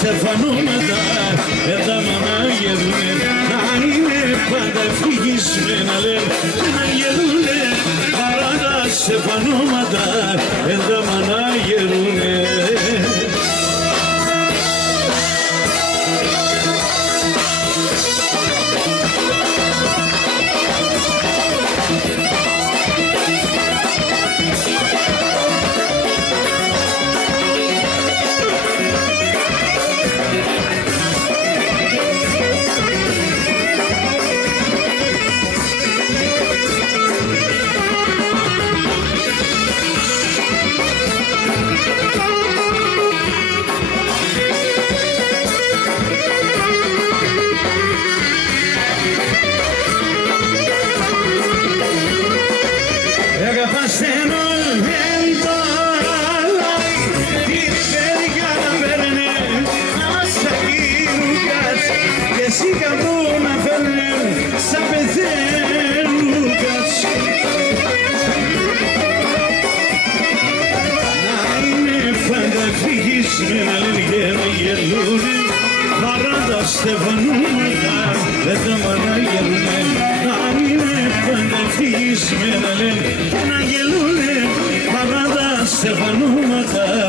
στεφανώματα έδαμα να γελούνε, να είναι πάντα ευτυχισμένα λένε, να γελούνε παρά τα στεφανώματα έδαμα να γελούνε. Στεφανώματα έδαμα να γελούνε, να είναι πάντα ευτυχισμένα λένε, να γελούνε παρά τα στεφανώματα